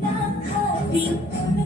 나, 그 앞.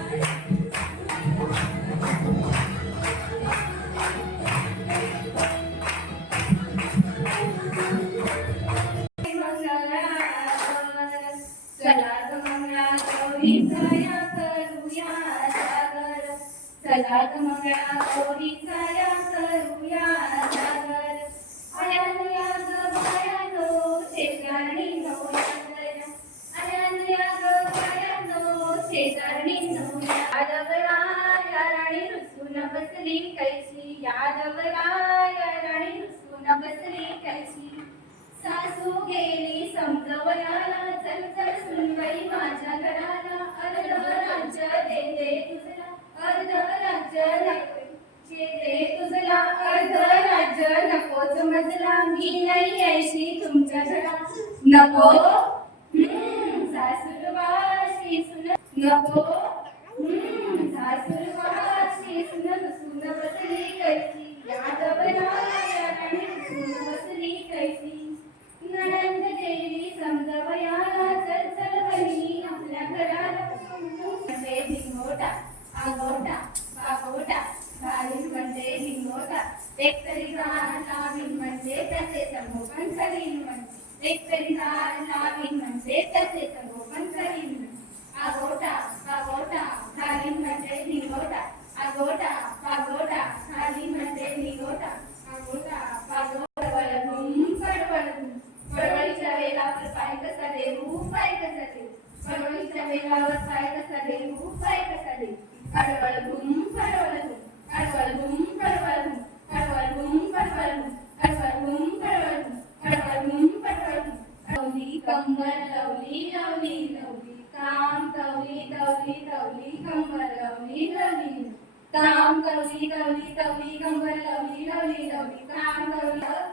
Salad Mangala Gauri कया करूया सागर अयानुया गवयानो शेजारणी नवया अयानुया गवयानो शेजारणी नवया आदगळा याराणी ऋतू न बसली कै नको समजला मी नाही ऐशी तुमच्या घरात. नको. सासूरवाशी सुन नको. ವೆಕ್ಟರಿಸಾರಾಟಾವಿನ್ ಮನ್ಸೆ ತಚೇತನು ಪಂಚರೀನ್ ಮನ್ಸೆ ವೆಕ್ಟರಿಸಾರಾಟಾವಿನ್ ಮನ್ಸೆ ತಚೇತನು ಪಂಚರೀನ್ ಅಗೋಟ ಪಗೋಟ ಖಾಲಿ ಮತ್ತೆ ನಿಗೋಟ ಅಗೋಟ ಪಗೋಟ ಖಾಲಿ ಮತ್ತೆ ನಿಗೋಟ ಅಗೋಟ ಪಗೋಟವಳನು ಪಡವಳನು ಪಡವಳಿಸ ವೇಲಾವರ ಪಾಯಕ ಸದೇವು ಪಾಯಕ ಸದೇವು ಪಡವಳಿಸ ವೇಲಾವರ ಪಾಯಕ ಸದೇವು ಪಾಯಕ ಸದೇವು ಪಡವಳಗುಂ ಪಡವಳಗುಂ ಪಡವಳಗುಂ लवली लवली लवली काम तवली तवली तवली कंबर लवली लवली काम तवली तवली तवली कंबर लवली लवली लवली काम तवली